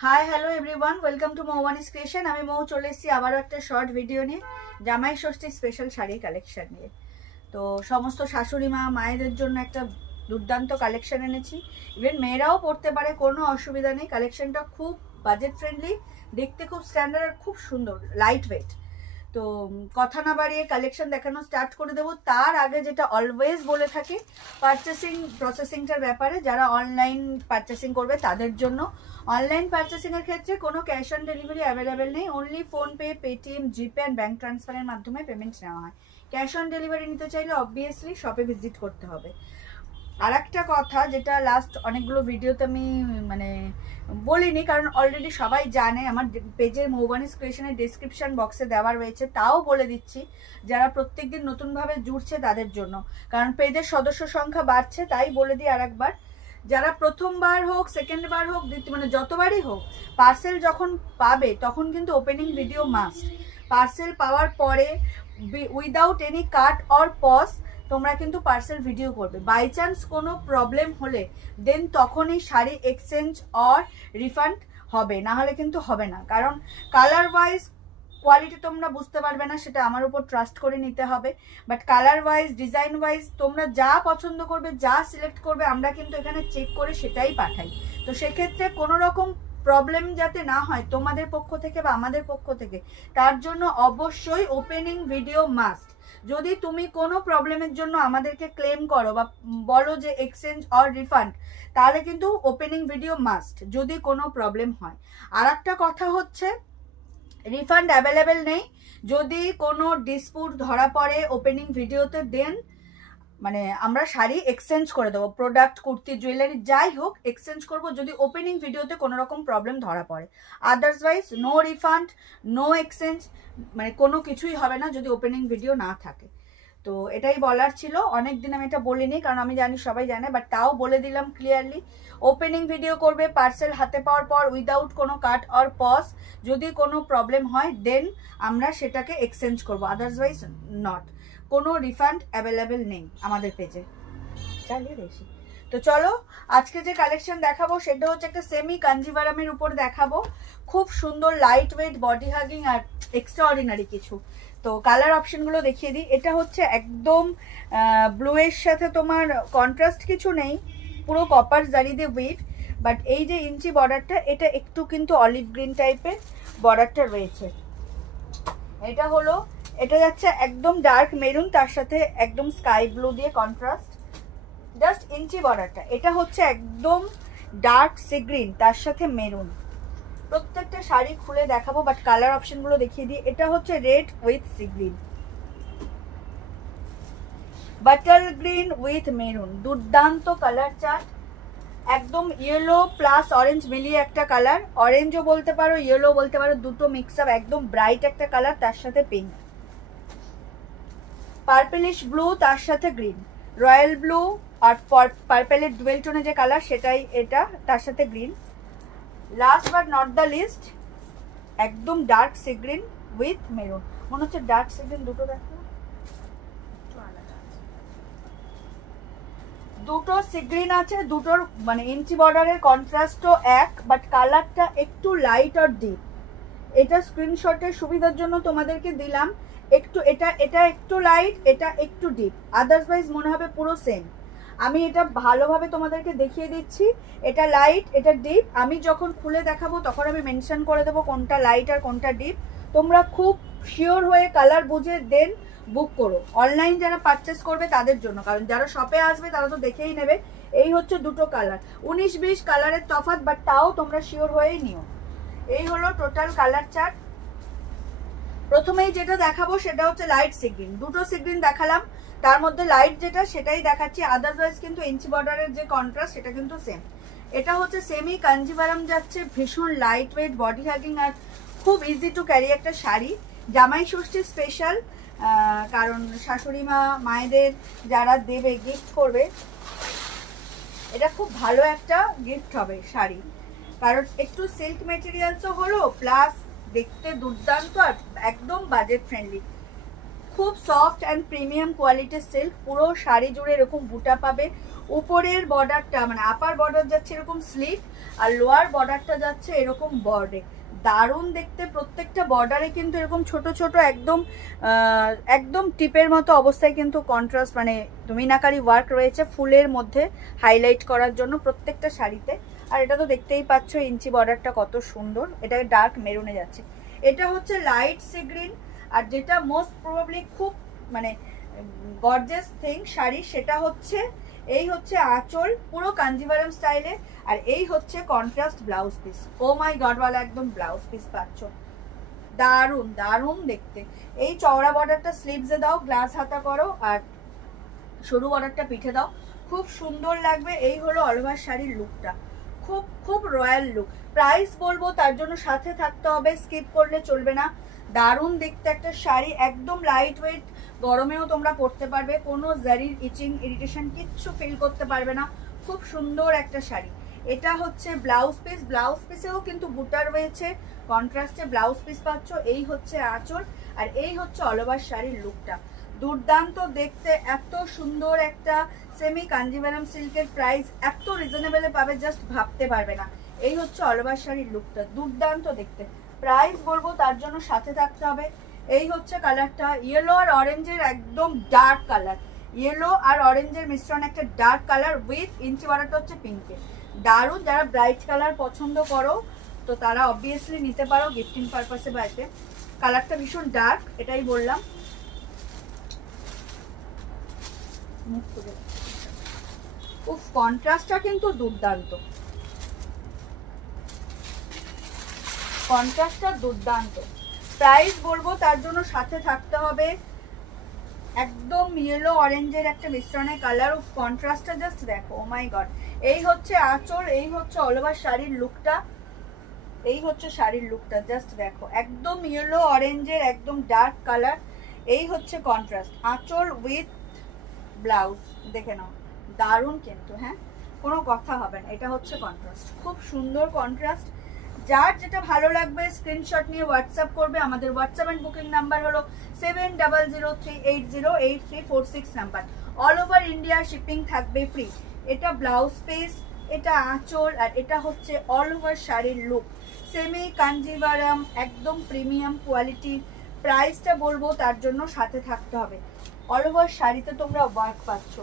High hello everyone, welcome to Moubani's creation. আমি মৌ চলে এসেছি আবারও একটা শর্ট ভিডিও নিয়ে জামাই ষষ্ঠী স্পেশাল শাড়ি কালেকশন নিয়ে। তো সমস্ত শাশুড়ি মায়েদের জন্য একটা দুর্দান্ত কালেকশন এনেছি। ইভেন মেয়েরাও পরতে পারে, কোনো অসুবিধা নেই। কালেকশনটা খুব বাজেট ফ্রেন্ডলি, দেখতে খুব স্ট্যান্ডার্ড, খুব সুন্দর, লাইট ওয়েট। তো কথা না বাড়িয়ে কালেকশন দেখানো স্টার্ট করে দেবো। তার আগে যেটা অলওয়েজ বলে থাকি, পারচেসিং প্রসেসিংটার ব্যাপারে, যারা অনলাইন পারচেসিং করবে তাদের জন্য। অনলাইন পারচেসিংয়ের ক্ষেত্রে কোনো ক্যাশ অন ডেলিভারি অ্যাভেলেবেল নেই। Only PhonePe, Paytm, GPay and bank ট্রান্সফারের মাধ্যমে পেমেন্ট নেওয়া হয়। ক্যাশ অন ডেলিভারি নিতে চাইলে অবভিয়াসলি শপে ভিজিট করতে হবে। আর একটা কথা, যেটা লাস্ট অনেকগুলো ভিডিওতে আমি বলিনি, কারণ অলরেডি সবাই জানে, আমার পেজের মৌবানিস ক্রিয়েশনের ডেসক্রিপশন বক্সে দেওয়া রয়েছে, তাও বলে দিচ্ছি যারা প্রত্যেকদিন নতুনভাবে জুড়ছে তাদের জন্য, কারণ পেজের সদস্য সংখ্যা বাড়ছে, তাই বলে দিই আর একবার। যারা প্রথমবার হোক, সেকেন্ডবার হোক, যতবারই হোক, পার্সেল যখন পাবে তখন কিন্তু ওপেনিং ভিডিও মাস্ট। পার্সেল পাওয়ার পরে without any cut or pause তোমরা কিন্তু পার্সেল ভিডিও করবে। বাই চান্স কোনো প্রবলেম হলে দেন তখনই শাড়ি এক্সচেঞ্জ অর রিফান্ড হবে, না হলে কিন্তু হবে না। কারণ কালার ওয়াইজ কোয়ালিটি তোমরা বুঝতে পারবে না, সেটা আমার উপর ট্রাস্ট করে নিতে হবে। But colour wise, design wise তোমরা যা পছন্দ করবে, যা সিলেক্ট করবে, আমরা কিন্তু এখানে চেক করে সেটাই পাঠাই। তো সেক্ষেত্রে কোনো রকম প্রবলেম যাতে না হয় তোমাদের পক্ষ থেকে বা আমাদের পক্ষ থেকে, তার জন্য অবশ্যই ওপেনিং ভিডিও মাস্ট। যদি তুমি কোনো প্রবলেমের জন্য আমাদেরকে ক্লেম করো বা বলো যে এক্সচেঞ্জ অর রিফান্ড, তাহলে কিন্তু ওপেনিং ভিডিও মাস্ট যদি কোনো প্রবলেম হয়। আর একটা কথা হচ্ছে, রিফান্ড অ্যাভেলেবেল নেই। যদি কোনো ডিসপুট ধরা পড়ে ওপেনিং ভিডিওতে, দেন আমরা শাড়ি এক্সচেঞ্জ করে দেবো। প্রোডাক্ট, কুর্তি, জুয়েলারি যাই হোক এক্সচেঞ্জ করবো যদি ওপেনিং ভিডিওতে কোনো রকম প্রবলেম ধরা পড়ে। Otherwise no refund, no exchange, কোনো কিছুই হবে না যদি ওপেনিং ভিডিও না থাকে। তো এটাই বলার ছিল। অনেক দিন আমি এটা বলিনি, কারণ আমি জানি সবাই জানে, বাট তাও বলে দিলাম ক্লিয়ারলি। ওপেনিং ভিডিও করবে পার্সেল হাতে পাওয়ার পর উইদাউট কোনো কাট অর পজ। যদি কোনো প্রবলেম হয় দেন আমরা সেটাকে এক্সচেঞ্জ করবো, আদারওয়াইজ নট। কোনো রিফান্ড অ্যাভেলেবেল নেই আমাদের পেজে। চালিয়ে দেখি। তো চলো, আজকে যে কালেকশন দেখাবো সেটা হচ্ছে একটা সেমি কাঞ্জিভারামের উপর দেখাবো। খুব সুন্দর লাইট ওয়েট, বডি হাগিং আর এক্সট্রা অর্ডিনারি কিছু। তো কালার অপশনগুলো দেখিয়ে দিই। এটা হচ্ছে একদম ব্লুয়ের সাথে তোমার কন্ট্রাস্ট কিছু নেই, পুরো কপার জারি দিয়ে উইভ। বাট এই যে ইঞ্চি বর্ডারটা, এটা একটু কিন্তু অলিভ গ্রিন টাইপের বর্ডারটা রয়েছে। এটা যাচ্ছে একদম ডার্ক মেরুন, তার সাথে একদম স্কাই ব্লু দিয়ে কন্ট্রাস্ট, জাস্ট ইঞ্চি বর্ডারটা। এটা হচ্ছে একদম ডার্ক সি গ্রিন, তার সাথে মেরুন। প্রত্যেকটা শাড়ি খুলে দেখাবো, বাট কালার অপশনগুলো দেখিয়ে দিই। এটা হচ্ছে red with sea green, butter green with maroon, দুর্দান্ত কালার চার্ট। একদম ইয়েলো প্লাস অরেঞ্জ মিলিয়ে একটা কালার, অরেঞ্জও বলতে পারো, ইয়েলো বলতে পারো, দুটো মিক্স আপ, একদম ব্রাইট একটা কালার, তার সাথে পিঙ্ক। পার্পেলিশ ব্লু, তার সাথে গ্রিন, রয়্যাল ব্লু আর পার্পেলের ডুয়েল টোনে যে কালার সেটাই এটা, তার সাথে green. Last but not the least, একদম dark sea green with maroon. মনে হচ্ছে ডার্ক সি গ্রিন দুটো দেখো, দুটো সি গ্রিন আছে, দুটোর ইঞ্চি বর্ডারের কন্ট্রাস্টও এক, বাট কালারটা একটু লাইট আর ডিপ। এটা স্ক্রিনশটের সুবিধার জন্য তোমাদেরকে দিলাম। একটু এটা একটু লাইট, এটা একটু ডিপ, আদারওয়াইজ মনে হবে পুরো সেম। আমি এটা ভালোভাবে তোমাদেরকে দেখিয়ে দিচ্ছি। এটা লাইট, এটা ডিপ। আমি যখন খুলে দেখাবো তখন আমি মেনশন করে দেবো কোনটা লাইট আর কোনটা ডিপ। তোমরা খুব শিওর হয়ে কালার বুঝে দেন বুক করো। অনলাইন যারা পারচেস করবে তাদের জন্য, কারণ যারা শপে আসবে তারা তো দেখেই নেবে। এই হচ্ছে দুটো কালার, 19-20 কালারের তফাৎ, বাট তাও তোমরা শিওর হয়েই নিও। এই হলো টোটাল কালার চার্ট। প্রথমেই যেটা দেখাবো সেটা হচ্ছে লাইট সি গ্রিন। দুটো সি গ্রিন দেখালাম, তার মধ্যে লাইট যেটা সেটাই দেখাচ্ছি, আদারওয়াইজ কিন্তু ইঞ্চি বর্ডারের যে কন্ট্রাস্ট সেটা কিন্তু সেম। এটা হচ্ছে সেমি কাঞ্জিভারাম যাচ্ছে, ভীষণ লাইট ওয়েট, বডি হ্যাগিং আর খুব ইজি টু ক্যারি একটা শাড়ি। জামাই ষষ্ঠী স্পেশাল, কারণ শাশুড়ি মায়েদের যারা দেবে, গিফট করবে, এটা খুব ভালো একটা গিফট হবে শাড়ি। কারণ একটু সিল্ক মেটেরিয়ালসও হলো, প্লাস দেখতে দুর্দান্ত আর একদম বাজেট ফ্রেন্ডলি। খুব সফট অ্যান্ড প্রিমিয়াম কোয়ালিটির সিল্ক, পুরো শাড়ি জুড়ে এরকম বুটা পাবে। উপরের বর্ডারটা মানে আপার বর্ডার যাচ্ছে এরকম স্লিট, আর লোয়ার বর্ডারটা যাচ্ছে এরকম বর্ডে। দারুণ দেখতে। প্রত্যেকটা বর্ডারে কিন্তু এরকম ছোট ছোট একদম টিপের মতো অবস্থায় কিন্তু কন্ট্রাস্ট মানে মিনাকারি ওয়ার্ক রয়েছে ফুলের মধ্যে হাইলাইট করার জন্য প্রত্যেকটা শাড়িতে। আর এটা তো দেখতেই পাচ্ছ ইঞ্চি বর্ডারটা কত সুন্দর, এটা ডার্ক মেরুনে যাচ্ছে। এটা হচ্ছে লাইট সি গ্রিন। আর যেটা মোস্ট প্রবাবলি খুব মানে গর্জিয়াস থিং শাড়ি, সেটা হচ্ছে এই হচ্ছে আঁচল পুরো কাঞ্জিভারাম স্টাইলে, আর এই হচ্ছে কন্ট্রাস্ট ব্লাউজ পিস। ও মাই গড ওয়ালা একদম ব্লাউজ পিস পাচ্ছ, দারুণ দারুণ দেখতে। এই চওড়া বর্ডারটা স্লিভসে দাও, গ্লাস হাতা করো, আর সরু বর্ডারটা পিঠে দাও, খুব সুন্দর লাগবে। এই হলো অল ওভার শাড়ির লুকটা, খুব খুব রয়্যাল লুক। প্রাইস বলবো তার জন্য সাথে থাকতে হবে, স্কিপ করলে চলবে না। দারুণ দেখতে একটা শাড়ি, একদম লাইট ওয়েট, গরমেও তোমরা পরতে পারবে, কোনো জারির ইচিং ইরিটেশন কিচ্ছু ফিল করতে পারবে না। খুব সুন্দর একটা শাড়ি। এটা হচ্ছে ব্লাউজ পিস, ব্লাউজ পিসেও কিন্তু বুটা রয়েছে, কন্ট্রাস্টে ব্লাউজ পিস পাচ্ছ। এই হচ্ছে আঁচল, আর এই হচ্ছে অল ওভার শাড়ির লুকটা। দুর্দান্ত দেখতে, এত সুন্দর একটা সেমি কাঞ্জিভারাম সিল্কের প্রাইস এত রিজনেবলে পাবে জাস্ট ভাবতে পারবে না। এই হচ্ছে অল ওভার শাড়ির লুকটা, দুর্দান্ত দেখতে। প্রাইস বলবো তার জন্য সাথে থাকতে হবে। এই হচ্ছে কালারটা, ইয়েলো আর অরেঞ্জের একদম ডার্ক কালার, ইয়েলো আর অরেঞ্জের মিশ্রণ একটা ডার্ক কালার উইথ ইঞ্চি বর্ডারটা হচ্ছে পিঙ্কে। দারুণ, যারা ব্রাইট কালার পছন্দ করো তো তারা অবভিয়াসলি নিতে পারো গিফটিং পারপাসে বাড়িতে। কালারটা ভীষণ ডার্ক, এটাই বললাম। উফ, কন্ট্রাস্টটা কিন্তু দুর্দান্ত, কন্ট্রাস্টটা দুর্দান্ত। প্রাইস বলবো তার জন্য সাথে থাকতে হবে একদম ইয়েলো অরেঞ্জের একটা মিশ্রণের কালার। ও কন্ট্রাস্টটা জাস্ট দেখো, ও মাই গড। এই হচ্ছে আঁচল, এই হচ্ছে অল ওভার শাড়ির লুকটা, এই হচ্ছে শাড়ির লুকটা জাস্ট দেখো, একদম ইয়েলো অরেঞ্জের একদম ডার্ক কালার। এই হচ্ছে কন্ট্রাস্ট, আঁচল উইথ ব্লাউজ, দেখে নাও দারুণ কিন্তু, হ্যাঁ কোনো কথা হবে না। এটা হচ্ছে কন্ট্রাস্ট, খুব সুন্দর কন্ট্রাস্ট। যার যেটা ভালো লাগবে স্ক্রিনশট নিয়ে হোয়াটসঅ্যাপ করবে। আমাদের হোয়াটসঅ্যাপ এন্ড বুকিং নাম্বার হলো 7003808346 number. All over India shipping থাকবে ফ্রি। এটা ব্লাউজ পিস, এটা আঁচল, আর এটা হচ্ছে অল ওভার শাড়ির লুক। সেমি কাঞ্জিভারাম একদম প্রিমিয়াম কোয়ালিটি। প্রাইসটা বলবো তার জন্য সাথে থাকতে হবে। অল ওভার শাড়িতে তোমরা ওয়ার্ক পাচ্ছ,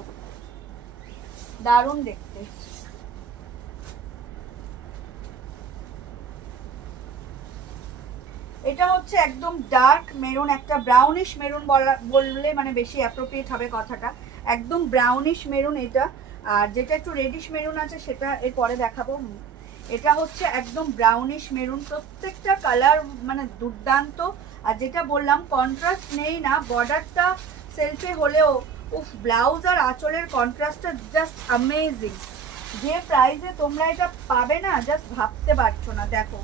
দারুণ দেখতে। এটা হচ্ছে একদম ডার্ক মেরুন, একটা ব্রাউনিশ মেরুন বললে মানে বেশি অ্যাপ্রোপ্রিয়েট হবে কথাটা। একদম ব্রাউনিশ মেরুন এটা, আর যেটা একটু রেডিশ মেরুন আছে সেটা এর পরে দেখাবো। এটা হচ্ছে একদম ব্রাউনিশ মেরুন, প্রত্যেকটা কালার মানে দুর্দান্ত। আর যেটা বললাম কন্ট্রাস্ট নেই না, বর্ডারটা সেলফে হলেও উফ, ব্লাউজ আর আঁচলের কন্ট্রাস্টটা জাস্ট অ্যামেজিং। যে প্রাইসে তোমরা এটা পাবে না জাস্ট ভাবতে পারছো না। দেখো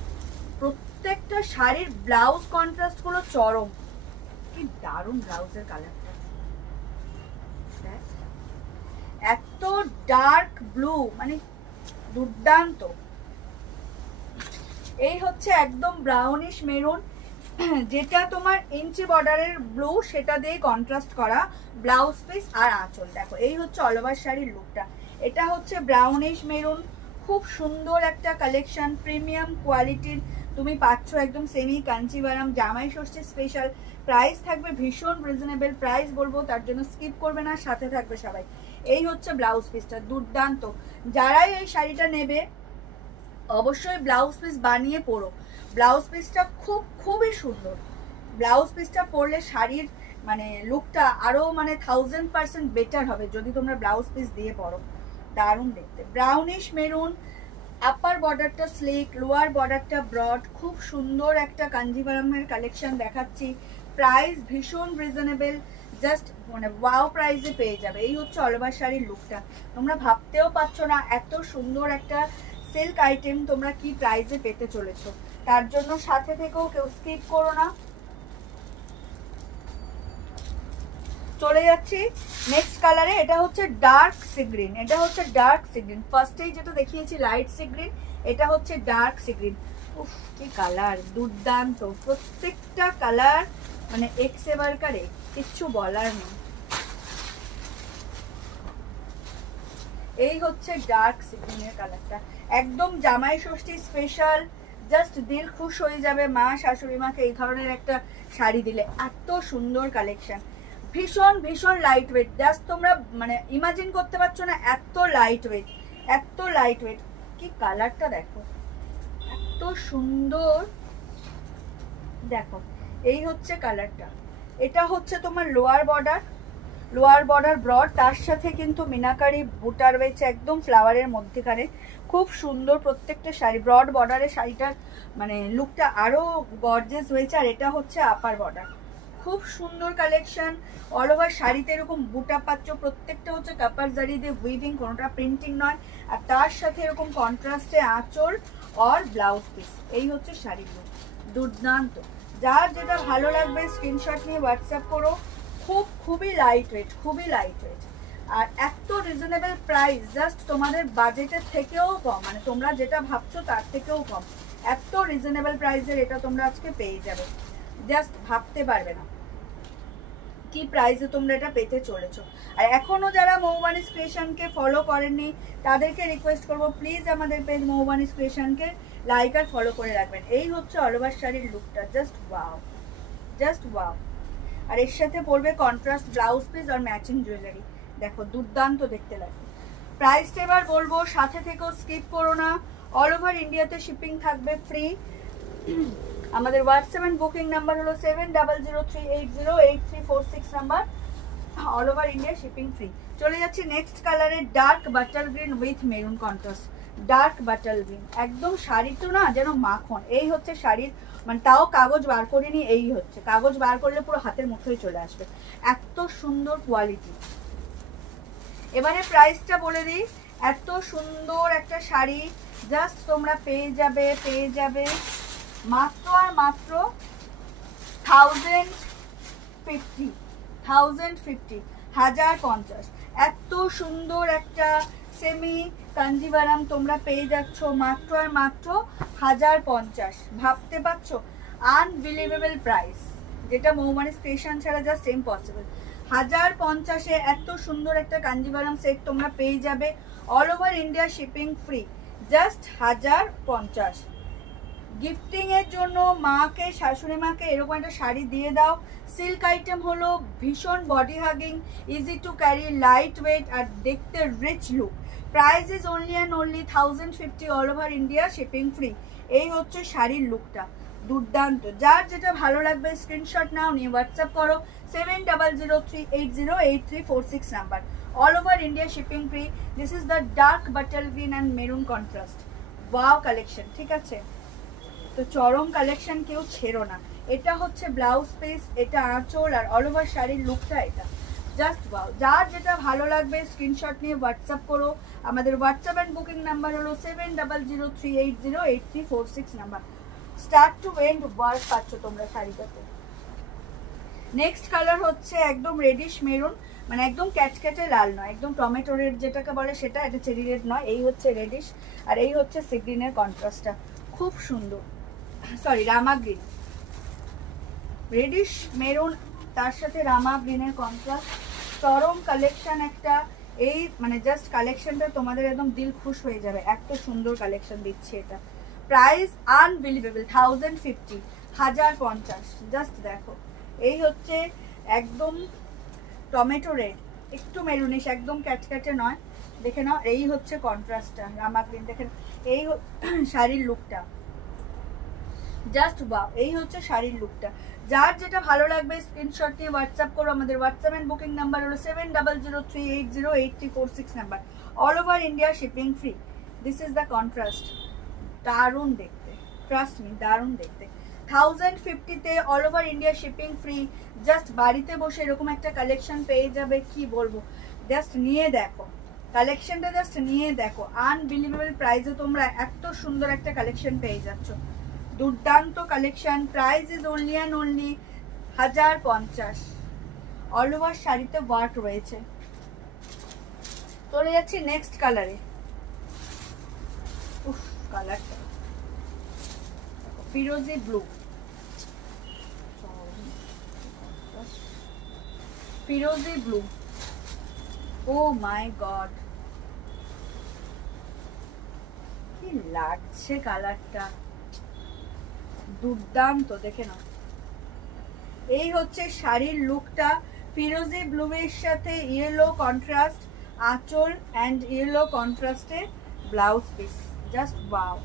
প্রত্যেকটা শাড়ির ব্লাউজ কন্ট্রাস্ট গুলো চরম, কি দারুণ ব্লাউজের কালারটা, এত ডার্ক ব্লু মানে দুর্দান্ত। এই হচ্ছে একদম ব্রাউনিশ মেরুন, যেটা তোমার ইঞ্চি বর্ডারের ব্লু সেটা দিয়ে কন্ট্রাস্ট করা ব্লাউজ পিস আর আঁচল। দেখো এই হচ্ছে অল ওভার শাড়ির লুকটা। এটা হচ্ছে ব্রাউনিশ মেরুন, খুব সুন্দর একটা কালেকশন, প্রিমিয়াম কোয়ালিটির তুমি পাচ্ছ একদম সেমি কাঞ্চিভারাম জামাই ষষ্ঠী স্পেশাল। প্রাইস থাকবে ভীষণ রিজনেবল, প্রাইস বলবো তার জন্য স্কিপ করবে না, সাথে থাকবে সবাই। এই হচ্ছে ব্লাউজ পিসটা, দুর্দান্ত। যারাই এই শাড়িটা নেবে অবশ্যই ব্লাউজ পিস বানিয়ে পরো। ব্লাউজ পিসটা খুবই সুন্দর, ব্লাউজ পিসটা পরলে শাড়ির মানে লুকটা আরো মানে 1000% বেটার হবে যদি তোমরা ব্লাউজ পিস দিয়ে পরো। দারুণ দেখতে, ব্রাউনিশ মেরুন, আপার বর্ডারটা স্লিক, লোয়ার বর্ডারটা ব্রড, খুব সুন্দর একটা কাঞ্জিভারামের কালেকশন দেখাচ্ছি। প্রাইস ভীষণ রিজনেবল, জাস্ট মানে ওয়াও প্রাইসে পেয়ে যাবে। এই হচ্ছে অল ওভার শাড়ির লুকটা, তোমরা ভাবতেও পারছো না এত সুন্দর একটা সিল্ক আইটেম তোমরা কি প্রাইসে পেতে চলেছো। তার জন্য সাথে থেকেও কেউ স্কিপ করো না। চলে যাচ্ছি নেক্সট কালারে। এটা হচ্ছে ডার্ক সি গ্রিন, এটা হচ্ছে ডার্ক সি গ্রিন। ফার্স্টেই যেটা দেখিয়েছি লাইট সি গ্রিন, এটা হচ্ছে ডার্ক সি গ্রিন। উফ কি কালার, দুর্দান্ত, প্রত্যেকটা কালার মানে এক্সেবারকার এক। কিচ্ছু বলার নেই। এই হচ্ছে ডার্ক সি গ্রিনের কালারটা, একদম জামাই ষষ্ঠী স্পেশাল। জাস্ট দিল খুশ হয়ে যাবে মা শাশুড়ি মাকে এই ধরনের একটা শাড়ি দিলে। এত সুন্দর কালেকশন, ভীষণ ভীষণ লাইট ওয়েট। জাস্ট তোমরা মানে ইমাজিন করতে পারছো না এত লাইট ওয়েট, এত লাইট ওয়েট। কি কালারটা দেখো, এত সুন্দর। দেখো এই হচ্ছে কালারটা। এটা হচ্ছে তোমার লোয়ার বর্ডার ব্রড, তার সাথে কিন্তু মিনাকারি বুটার রয়েছে একদম ফ্লাওয়ারের মধ্যেখানে। খুব সুন্দর প্রত্যেকটা শাড়ি। ব্রড বর্ডারের শাড়িটার মানে লুকটা আরো গর্জিয়াস হয়েছে। আর এটা হচ্ছে আপার বর্ডার, খুব সুন্দর কালেকশন। অল ওভার শাড়িতে এরকম বুটা পাচ্ছ, প্রত্যেকটা হচ্ছে কাপার জারি দিয়ে উইভিং, কোনোটা প্রিন্টিং নয়। আর তার সাথে এরকম কন্ট্রাস্টে আঁচল আর ব্লাউজ পিস। এই হচ্ছে শাড়ির লুক, দুর্দান্ত। যার যেটা ভালো লাগবে স্ক্রিনশট নিয়ে হোয়াটসঅ্যাপ করো। খুবই লাইট ওয়েট, খুবই লাইট ওয়েট। আর এত রিজনেবল প্রাইস, জাস্ট তোমাদের বাজেটের থেকেও কম, মানে তোমরা যেটা ভাবছো তার থেকেও কম। এত রিজনেবল প্রাইসের এটা তোমরা আজকে পেয়ে যাবে, জাস্ট ভাবতে পারবে না কি প্রাইসে তোমরা এটা পেতে চলেছো। আর এখনো যারা মৌবানিস ক্রিয়েশনকে ফলো করেননি তাদেরকে রিকোয়েস্ট করবো প্লিজ আমাদের পেজ মৌবানিস ক্রিয়েশনকে লাইক আর ফলো করে রাখবেন। এই হচ্ছে অল ওভার শাড়ির লুকটা, জাস্ট ওয়াও, জাস্ট ওয়াও। আর এর সাথে পড়বে কন্ট্রাস্ট ব্লাউজ পিস আর ম্যাচিং জুয়েলারি। দেখো দুর্দান্ত দেখতে লাগে। প্রাইসটা এবার বলবো, সাথে থেকেও স্কিপ করো না। অল ওভার ইন্ডিয়াতে শিপিং থাকবে ফ্রি। আমাদের হোয়াটসঅ্যাপ এন্ড বুকিং নাম্বার হলো 7003808346 number. All over India shipping free. চলে যাচ্ছি নেক্সট কালারের dark butter green with maroon contrast. Dark butter green, একদম শাড়ি তো না যেন মাখন। এই হচ্ছে শাড়ির মানে, তাও কাগজ বার করিনি। এই হচ্ছে কাগজ বার করলে পুরো হাতের মুঠোয় চলে আসবে, এত সুন্দর কোয়ালিটি। এবারে প্রাইসটা বলে দিই। এত সুন্দর একটা শাড়ি জাস্ট তোমরা পেয়ে যাবে মাত্র আর মাত্র 1050। এত সুন্দর একটা সেমি কাঞ্জিভারাম তোমরা পেয়ে যাচ্ছ মাত্র আর মাত্র 1050। ভাবতে পারছো? আনবিলিভেবল প্রাইস, যেটা মৌমানিস ক্রিয়েশন ছাড়া জাস্ট ইম্পসিবল। 1050-এ এত সুন্দর একটা কাঞ্জিভারাম সেট তোমরা পেয়ে যাবে। All over India shipping free, just 1050। Gifting এর জন্য মাকে শাশুড়ি মাকে এরকম একটা শাড়ি দিয়ে দাও। সিল্ক আইটেম হলো, ভীষণ body hugging, easy to carry, light weight আর দেখতে rich look. Price is only and only 1050, all over India shipping free. এই হচ্ছে শাড়ির লুকটা, দুর্দান্ত। যার যেটা ভালো লাগবে স্ক্রিনশট নাও, নিয়ে হোয়াটসঅ্যাপ করো 7003808346 number. All over India shipping free. This is the dark butter green and maroon contrast. Wow collection, ঠিক আছে? তো চরম কালেকশন, কেউ ছেড়ো না। এটা হচ্ছে ব্লাউজ পিস, এটা আঁচল আর অল ওভার শাড়ির লুকটা এটা, জাস্ট ওয়াও। যার যেটা ভালো লাগবে স্ক্রিনশট নিয়ে হোয়াটসঅ্যাপ করো। আমাদের হোয়াটসঅ্যাপ এন্ড বুকিং নাম্বার হলো 7003808346 নাম্বার। স্টার্ট টু এন্ড ওয়ার্ক পাচ্ছ তোমরা শাড়িটাতে। নেক্সট কালার হচ্ছে একদম রেডিশ মেরুন, মানে একদম ক্যাটক্যাটে লাল নয়, একদম টমেটো রেড যেটাকে বলে সেটা, এটা চেরি রেড নয়। এই হচ্ছে রেডিশ আর এই হচ্ছে সি গ্রিনের কন্ট্রাস্টটা, খুব সুন্দর। সরি, রামা গ্রিন, রেডিশ মেরুন তার সাথে রামা গ্রিনের কন্ট্রাস্ট, চরম কালেকশন একটা। এই মানে জাস্ট কালেকশনটা তোমাদের একদম দিল খুশ হয়ে যাবে, এত সুন্দর কালেকশন দিচ্ছি এটা। Price unbelievable, 1050। জাস্ট দেখো, এই হচ্ছে একদম টমেটো রেড, একটু মেরুনিশ, একদম ক্যাটক্যাটে নয়। দেখে নাও, এই হচ্ছে কন্ট্রাস্টটা, রামা গ্রিন। দেখেন এই শাড়ির লুকটা, জাস্ট ওয়াও। এই হচ্ছে শাড়ির লুকটা। যার যেটা ভালো লাগবে স্ক্রিনশট নিয়ে হোয়াটসঅ্যাপ করো। আমাদের হোয়াটসঅ্যাপ এন্ড বুকিং নাম্বার হলো 7003808346 number. All over India shipping free. This is the contrast, দারুণ দেখতে, ট্রাস্ট মি, দারুণ দেখতে। 1050-তে all over India shipping free. Just বাড়িতে বসে এরকম একটা কালেকশন পেয়ে যাবে, কি বলবো। জাস্ট নিয়ে দেখো কালেকশনটা, জাস্ট নিয়ে দেখো। আনবিলিভেবল প্রাইসে তোমরা এত সুন্দর একটা কালেকশন পেয়ে যাচ্ছ, দুর্দান্ত collection. Price is only and only 1050। All over শাড়িতে ওয়ার্ক রয়েছে। চলে যাচ্ছি নেক্সট কালারে। উফ, কালারটা ফিরোজি ব্লু, ফিরোজি ব্লু, ও মাই গড কি লাগছে কালারটা, দুর্দান্ত, দেখে নাও। এই হচ্ছে শাড়ির লুকটা, ফিরোজি ব্লু এর সাথে ইয়েলো কন্ট্রাস্ট আঁচল অ্যান্ড ইয়েলো কন্ট্রাস্টে blouse piece, just wow,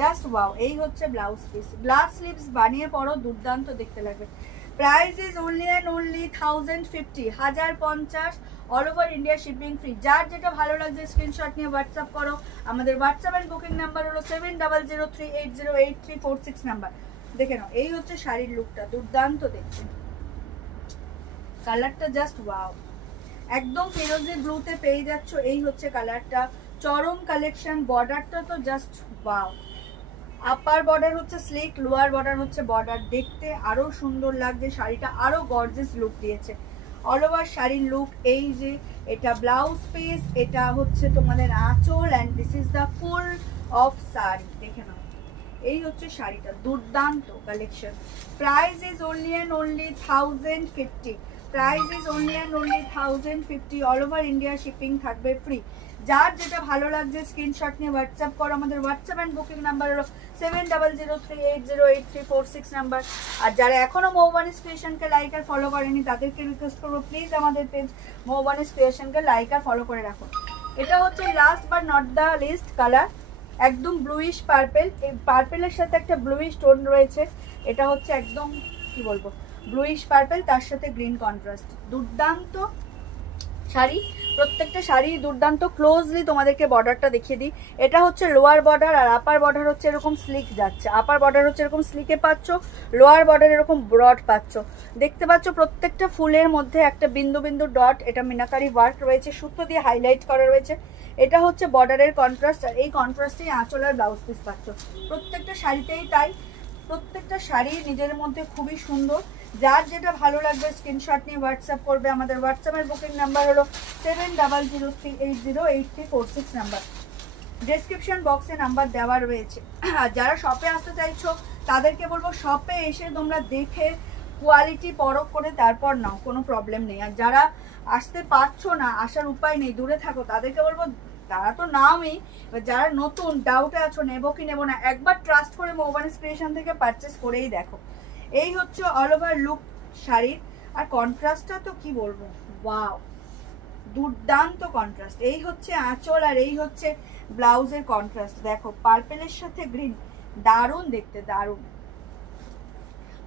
just wow. এই হচ্ছে ব্লাউজ পিস, গ্লাস স্লিভস বানিয়ে পরো, দুর্দান্ত দেখতে লাগবে। Price is only and only 1050, 1050, all over India shipping free. যার যেটা ভালো লাগছে স্ক্রিনশট নিয়ে হোয়াটসঅ্যাপ করো। আমাদের হোয়াটসঅ্যাপ এন্ড বুকিং নাম্বার হলো 7003808346 নাম্বার। দেখে নাও, এই হচ্ছে শাড়ির লুকটা, দুর্দান্ত দেখতে, কালারটা জাস্ট ওয়াও, একদম ফিরোজি ব্লুতে পেয়ে যাচ্ছ। এই হচ্ছে কালারটা, চরম কালেকশন। বর্ডারটা তো জাস্ট ওয়াও, আপার বর্ডার হচ্ছে স্লিক, লোয়ার বর্ডার হচ্ছে বর্ডার, দেখতে আরো সুন্দর লাগছে, শাড়িটা আরো গর্জিয়াস লুক দিয়েছে। অল ওভার শাড়ির লুক, এই যে এটা ব্লাউজ পিস, এটা হচ্ছে তোমাদের আঁচল, and this is the full of sari. দেখে নাও, এই হচ্ছে শাড়িটা, দুর্দান্ত collection. Price is only and only 1050, price is only and only 1050, all over India shipping থাকবে ফ্রি। যার যেটা ভালো লাগছে স্ক্রিনশট নিয়ে হোয়াটসঅ্যাপ করো। আমাদের হোয়াটসঅ্যাপ অ্যান্ড বুকিং নাম্বার হলো 7003808346 নাম্বার। আর যারা এখনো মৌবানিস ক্রিয়েশনকে লাইক আর ফলো করেনি তাদেরকে রিকোয়েস্ট করবো, প্লিজ আমাদের পেজ মৌবানিস ক্রিয়েশনকে লাইক আর ফলো করে রাখো। এটা হচ্ছে last but not the least colour, একদম ব্লুইশ পার্পেল। এই পার্পেলের সাথে একটা ব্লুইশ টোন রয়েছে, এটা হচ্ছে একদম কি বলবো ব্লুইশ পার্পেল, তার সাথে গ্রিন কন্ট্রাস্ট, দুর্দান্ত শাড়ি। প্রত্যেকটা শাড়ি দুর্দান্ত। ক্লোজলি তোমাদেরকে বর্ডারটা দেখিয়ে দিই, এটা হচ্ছে লোয়ার বর্ডার, আর আপার বর্ডার হচ্ছে এরকম স্লিক যাচ্ছে। আপার বর্ডার হচ্ছে এরকম স্লিকে পাচ্ছ, লোয়ার বর্ডার এরকম ব্রড পাচ্ছ। দেখতে পাচ্ছ প্রত্যেকটা ফুলের মধ্যে একটা বিন্দু বিন্দু ডট, এটা মিনাকারি ওয়ার্ক রয়েছে, সুতো দিয়ে হাইলাইট করা রয়েছে। এটা হচ্ছে বর্ডারের কন্ট্রাস্ট, আর এই কন্ট্রাস্টেই আঁচল আর ব্লাউজ পিস পাচ্ছ। প্রত্যেকটা শাড়িতেই তাই, প্রত্যেকটা শাড়ি নিজের মধ্যে খুবই সুন্দর। যার যেটা ভালো লাগবে স্ক্রিনশট নিয়ে হোয়াটসঅ্যাপ করবে। আমাদের হোয়াটসঅ্যাপের বুকিং নাম্বার হলো 7003808346 নাম্বার। ডেসক্রিপশন বক্সে নাম্বার দেওয়া রয়েছে। আর যারা শপে আসতে চাইছো তাদেরকে বলবো শপে এসে তোমরা দেখে কোয়ালিটি পরখ করে তারপর নাও, কোনো প্রবলেম নেই। আর যারা আসতে পারছো না, আসার উপায় নেই, দূরে থাকো, তাদেরকে বলবো তারা তো নামই, যারা নতুন ডাউটে আছো নেবো কি নেবো না, একবার ট্রাস্ট করে মৌবানিস ক্রিয়েশন থেকে পারচেস করেই দেখো। এই হচ্ছে অল ওভার লুক শাড়ির, আর কন্ট্রাস্টটা তো কি বলবো, ওয়াও, দুর্দান্ত কন্ট্রাস্ট। এই হচ্ছে আঁচল, আর এই হচ্ছে ব্লাউজের কন্ট্রাস্ট। দেখো পার্পেলের সাথে গ্রিন, দারুণ দেখতে, দারুণ।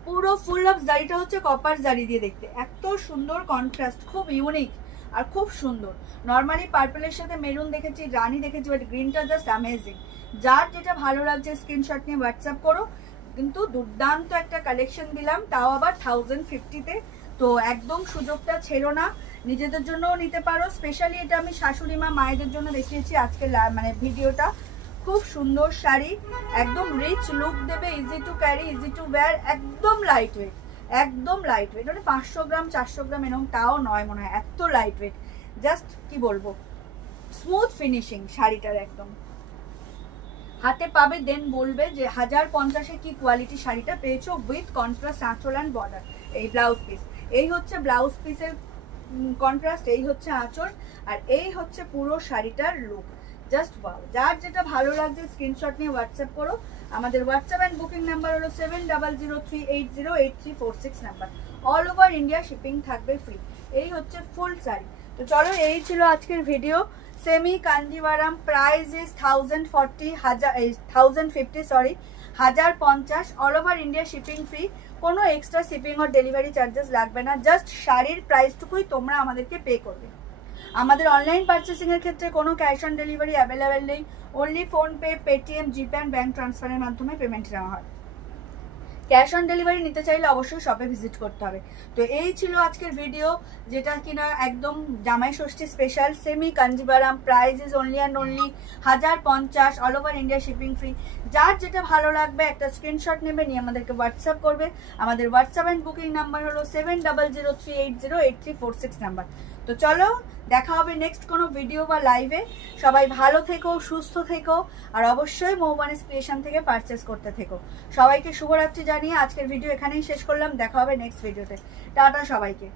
পুরো ফুল অফ জারিটা হচ্ছে কপার জারি দিয়ে, দেখতে এত সুন্দর কন্ট্রাস্ট, খুব ইউনিক আর খুব সুন্দর। নর্মালি পার্পেলের সাথে মেরুন দেখেছি, রানি দেখেছি, বাট গ্রিনটা জাস্ট অ্যামেজিং। যার যেটা ভালো লাগছে স্ক্রিনশট নিয়ে হোয়াটসঅ্যাপ করো। কিন্তু দুর্দান্ত একটা কালেকশন দিলাম, তাও আবার 1050-তে। তো একদম সুযোগটা ছেড়ো না, নিজেদের জন্যও নিতে পারো। স্পেশালি এটা আমি শাশুড়ি মা মায়েদের জন্য দেখিয়েছি আজকে মানে ভিডিওটা। খুব সুন্দর শাড়ি, একদম রিচ লুক দেবে, easy to carry, easy to wire, একদম লাইট ওয়েট, একদম লাইট ওয়েট। মানে 500 গ্রাম 400 গ্রাম এরকম তাও নয় মনে হয়, এত লাইট ওয়েট। জাস্ট কি বলবো, স্মুথ ফিনিশিং শাড়িটার একদম। হাতে পাবে দেন বলবে যে 1050-এ কি কোয়ালিটি শাড়িটা পেয়েছো, উইথ কন্ট্রাস্ট আঁচল অ্যান্ড বর্ডার। এই ব্লাউজ পিস, এই হচ্ছে ব্লাউজ পিসের কন্ট্রাস্ট, এই হচ্ছে আঁচল, আর এই হচ্ছে পুরো শাড়িটার লুক। Just wow. যার যেটা ভালো লাগছে স্ক্রিনশট নিয়ে হোয়াটসঅ্যাপ করো। আমাদের হোয়াটসঅ্যাপ অ্যান্ড বুকিং নাম্বার হলো 7003808346 number. All over India shipping থাকবে ফ্রি। এই হচ্ছে ফুল শাড়ি। তো চলো, এই ছিল আজকের video. Semi Kanjivaram, price is 1050, sorry 1050, all over India shipping free. কোনো এক্সট্রা শিপিং আর ডেলিভারি চার্জেস লাগবে না, জাস্ট শাড়ির প্রাইসটুকুই তোমরা আমাদেরকে পে করবে। আমাদের অনলাইন পারচেসিংয়ের ক্ষেত্রে কোনো ক্যাশ অন ডেলিভারি অ্যাভেলেবেল নেই, only PhonePe, Paytm, GPay and bank ট্রান্সফারের মাধ্যমে পেমেন্ট নেওয়া হয়। ক্যাশ অন ডেলিভারি নিতে চাইলে অবশ্যই শপে ভিজিট করতে হবে। তো এই ছিল আজকের ভিডিও, যেটা কিনা একদম Jamai Sashthi special. Semi Kanjivaram, price is only and only 1050, all over India shipping free. যার যেটা ভালো লাগবে একটা স্ক্রিনশট নেবে, নিয়ে আমাদেরকে হোয়াটসঅ্যাপ করবে। আমাদের হোয়াটসঅ্যাপ অ্যান্ড বুকিং নাম্বার হলো 7003808346 নাম্বার। তো চলো, দেখা হবে নেক্সট কোনো ভিডিও বা লাইভে। সবাই ভালো থেকো, সুস্থ থেকো, আর অবশ্যই মৌবানিস ক্রিয়েশন থেকে পারচেস করতে থেকো। সবাইকে শুভরাত্রি জানিয়ে আজকের ভিডিও এখানেই শেষ করলাম। দেখা হবে নেক্সট ভিডিওতে। টাটা সবাইকে।